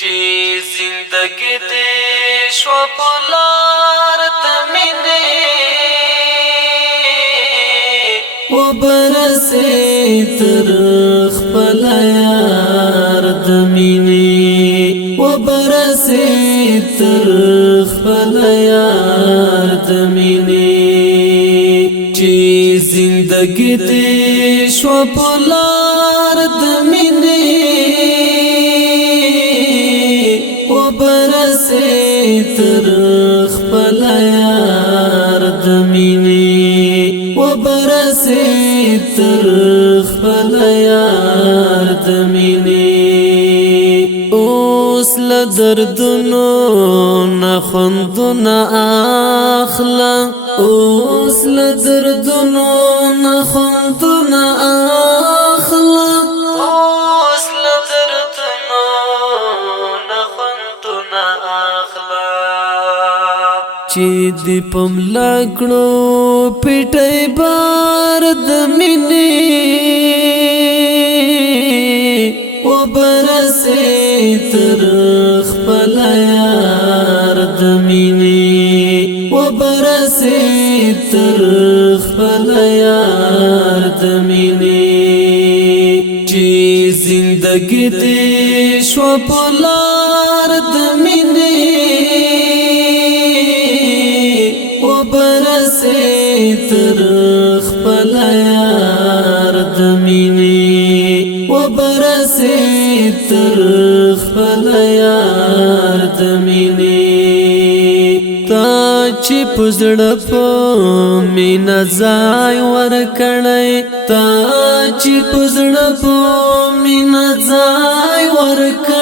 چې زندګي دې شوه په لار د مینې وبرسې تر خپل یار د مینې وبرسې تر خپل یار د مینې چې زندګي دې شوه په لار د مینې وبرسې تر خپل یار د مینې وبرسې تر خپل یار د مینې اوس له دردونو نه خوندونه اخله اوس له دردونو نه خوندونه اخله اوس له دردونو نه خوندونه اخله چې دې پم لګړو پټي بار د مینې وبرسې تر خپل یار د مینې وبرسې تر خپل یار د مینې چې زندګي دې شوه په لار د مینې وبرسې تر خپل یار د مینې وبرسې تر خپل یار د مینې تا چې پزړه په مینا ځای ورکړی تا چې پزړه په مینا ځای ورکړی